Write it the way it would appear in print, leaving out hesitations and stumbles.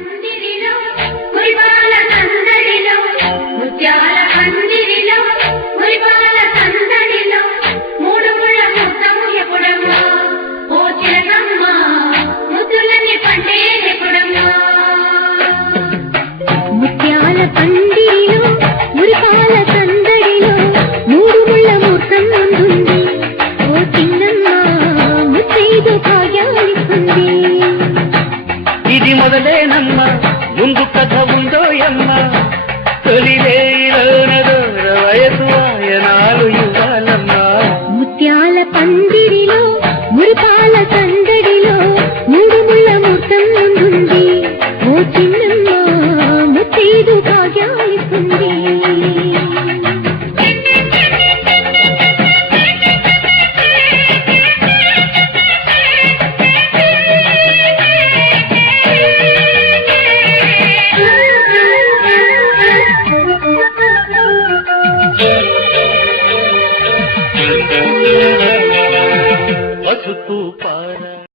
పందిరిలో మురిపాల సందడిలో ముత్యాల పందిరిలో మురిపాల సందడిలో మూడు ముళ్ళ ముద్దము ఎప్పుడమ్మా ఓ చిలకమ్మ ముద్దులన్నీ పండేదెప్పుడమ్మా ముత్యాల పందిరిలో మురిపాల సందడిలో మూడు ముళ్ళ ముద్దం ముందుంది ఓ చిన్నమ్మ ముత్తైదు భాగ్యాలిస్తుంది ఇది మొదలేనమ్మ ముందు కథ ఉందోయమ్మ తొలివేయిలోనదోర వయసు ఆయనాలు ఇవ్వాలమ్మ ముత్యాల పందిరిలో మురిపాల సందడిలో మూడు ముళ్ళ ముద్దం ముందుంది ఓ చిన్నమ్మ ముత్తైదు భాగ్యాలిస్తుంది పసుపు పార